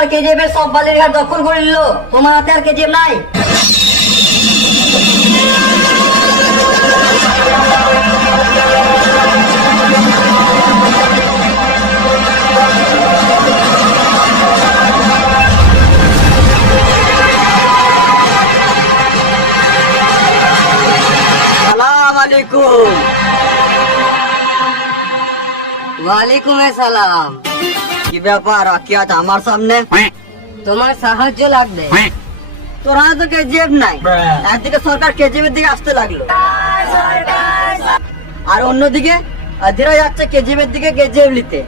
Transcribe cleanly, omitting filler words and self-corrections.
তোমার কেজিএফ এর সব বালির ঘাট দখল করে নিল, তোমার হাতে আর কেজিএফ নাই। ওয়ালাইকুম আসসালাম। কি ব্যাপার কি আছে আমার সামনে? তোমার সাহায্য লাগবে। তোর হাতে তো কেজিএফ নাই, একদিকে সরকার কেজিএফ এর দিকে আসতে লাগলো, আর অন্যদিকে ধীরে যাচ্ছে কেজিএফ এর দিকে কেজিএফ নিতে।